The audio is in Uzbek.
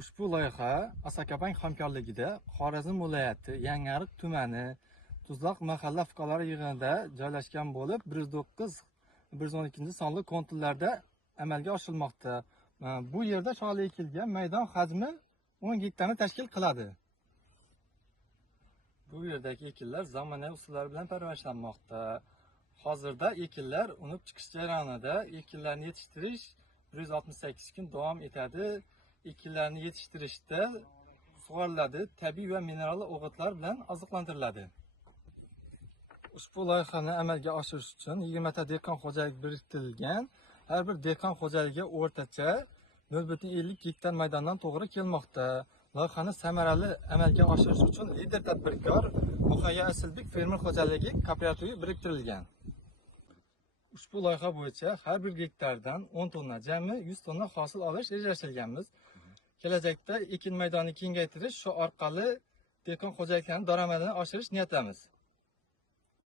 Ushbu loyiha Asakabank hamkorligida Xorazm viloyati Yangiariq tumani Tuzloq mahalla fuqarolar yig'inida joylashgan bo'lib, 109-112 sonli konturlarda amalga oshirilmoqda. Bu yerda sholi ekilgan maydon hajmi 10 gektarni tashkil qiladi. Bu yerdagi ekinlar zamonaviy usullar bilan parvarishlanmoqda. Hozirda ekinlar unib chiqish jarayonida. Ekinlarni yetishtirish 168 kun davom etadi. Ekinlarni yetishtirishda sug'oriladi, tabiiy va mineral o'g'itlar bilan oziqlantiriladi. Ushbu loyihani amalga oshirish uchun 20 ta dehqon xo'jalik biriktirilgan. Har bir dehqon xo'jaligiga o'rtacha 0,50 gektar maydondan to'g'ri kelmoqda. Loyihani samarali amalga oshirish uchun lider tadbirkor Muhayyo Asilbek fermer xo'jaligi kooperativi biriktirilgan. Ushbu loyiha bo'yicha har bir gektardan 10 tonna, jami 100 tonna hosil olish rejalashtirganmiz. Kelajakda ekin maydonini kengaytirish, shu orqali dehqon xo'jaliklarining daromadini oshirish niyatimiz.